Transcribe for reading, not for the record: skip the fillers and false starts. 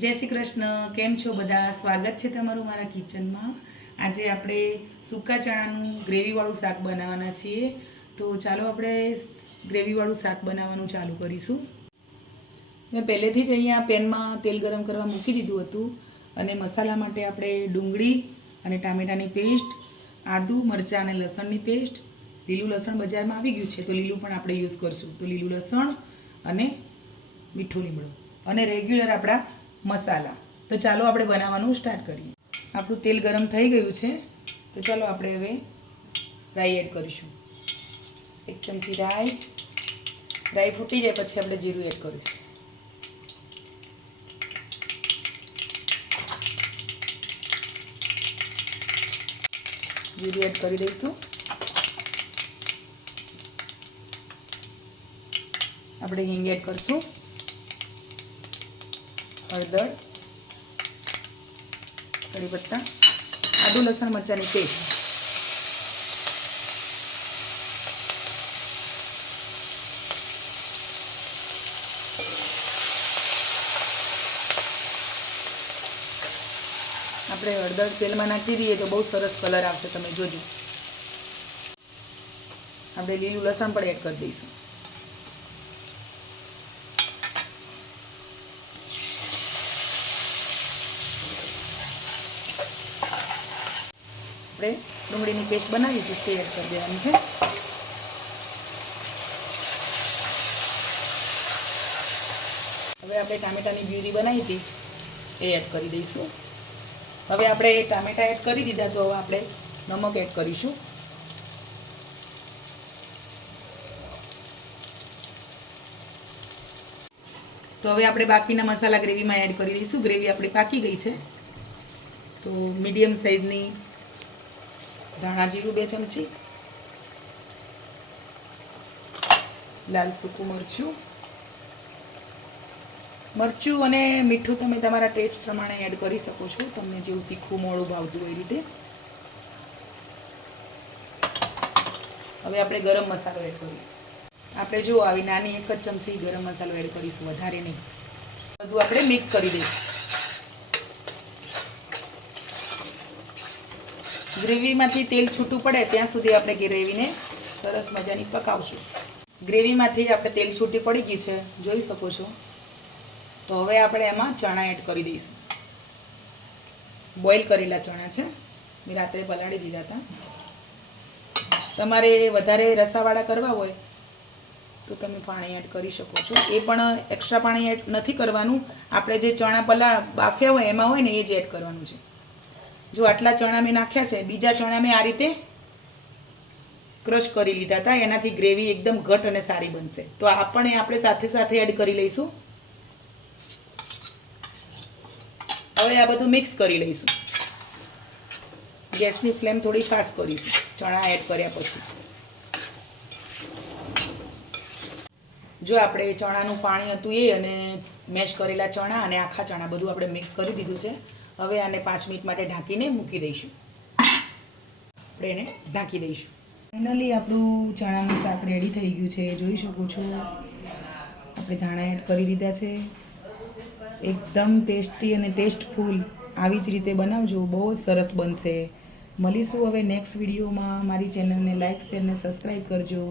જય શ્રી કૃષ્ણ. કેમ છો બધા? સ્વાગત છે તમારું મારા કિચનમાં. આજે આપણે સૂકા ચણાનું ગ્રેવીવાળું શાક બનાવવાના છીએ. તો ચાલો આપણે ગ્રેવીવાળું શાક બનાવવાનું ચાલુ કરીશું. મેં પહેલેથી જ અહીંયા પેનમાં તેલ ગરમ કરવા મૂકી દીધું હતું અને મસાલા માટે આપણે ડુંગળી અને ટામેટાની પેસ્ટ, આદુ, મરચાં અને લસણની પેસ્ટ, લીલું લસણ બજારમાં આવી ગયું છે તો લીલું પણ આપણે યુઝ કરશું. તો લીલું લસણ અને મીઠું લીમડું અને રેગ્યુલર આપણા મસાલા. તો ચાલો આપણે બનાવવાનું સ્ટાર્ટ કરીએ. આપણું તેલ ગરમ થઈ ગયું છે તો ચાલો આપણે હવે રાઈ એડ કરીશું. 1 ચમચી રાઈ ફૂટી જાય પછી આપણે જીરું એડ કરીશું. જીરું એડ કરી દઈશું. આપણે હિંગ એડ કરીશું, હળદર, કઢી પત્તા, આદુ લસણ મરચાંની પેસ્ટ, આપણે હળદર તેલમાં નાખી દઈએ તો બહુ સરસ કલર આવશે, તમે જોજો. આપણે લીલું લસણ પણ એડ કરી દઈશું. આપણે ડુંગળીની પેસ્ટ બનાવી છે તે એડ કરી દેવાની છે. હવે આપણે ટામેટાની પ્યુરી બનાવી હતી એ એડ કરી દઈશું. હવે આપણે ટામેટા એડ કરી દીધા તો હવે આપણે નમક એડ કરીશું. તો હવે આપણે બાકીના મસાલા ગ્રેવીમાં એડ કરી દઈશું. ગ્રેવી આપણી પાકી ગઈ છે. તો મીડિયમ સાઈઝની ધાણા જીરું 2 ચમચી, લાલ સૂકું મરચું અને મીઠું તમે તમારા ટેસ્ટ પ્રમાણે એડ કરી શકો છો, તમને જેવું તીખું મોળું ભાવતું હોય એ રીતે. હવે આપણે ગરમ મસાલો એડ કરીશું. આપણે જો આવી નાની 1 જ ચમચી ગરમ મસાલો એડ કરીશું, વધારે નહીં. બધું આપણે મિક્સ કરી દઈશું. ગ્રેવીમાંથી તેલ છૂટું પડે ત્યાં સુધી આપણે ગ્રેવીને સરસ મજાની પકાવશું. ગ્રેવીમાંથી આપણે તેલ છૂટી પડી ગયું છે, જોઈ શકો છો. તો હવે આપણે એમાં ચણા એડ કરી દઈશું. બોઇલ કરેલા ચણા છે, મેં રાત્રે પલાળી દીધા હતા. તમારે વધારે રસાવાળા કરવા હોય તો તમે પાણી એડ કરી શકો છો. એ પણ એક્સ્ટ્રા પાણી એડ નથી કરવાનું. આપણે જે ચણા બાફ્યા હોય એમાં હોય ને એ જ એડ કરવાનું છે. જો આટલા ચણા મેં નાખ્યા છે, બીજા ચણા મેં આ રીતે ક્રશ કરી લીધા હતા, એનાથી ગ્રેવી એકદમ ઘટ અને સારી બનશે. તો આપણે સાથે સાથે એડ કરી લઈશું. હવે આ બધું મિક્સ કરી લઈશું. ગેસની ફ્લેમ થોડી ફાસ્ટ કરીશું ચણા એડ કર્યા પછી. જો આપણે ચણાનું પાણી હતું એ અને મેશ કરેલા ચણા અને આખા ચણા બધું આપણે મિક્સ કરી દીધું છે. હવે આને 5 મિનિટ માટે ઢાંકીને મૂકી દઈશું. આપણે એને ઢાંકી દઈશું. ફાઇનલી આપણું ચણાનું શાક રેડી થઈ ગયું છે, જોઈ શકો છો. આપણે ધાણા એડ કરી દીધા છે. એકદમ ટેસ્ટી અને ટેસ્ટફુલ. આવી જ રીતે બનાવજો, બહુ જ સરસ બનશે. મળીશું હવે નેક્સ્ટ વિડીયોમાં. મારી ચેનલને લાઇક, શેર અને સબસ્ક્રાઈબ કરજો.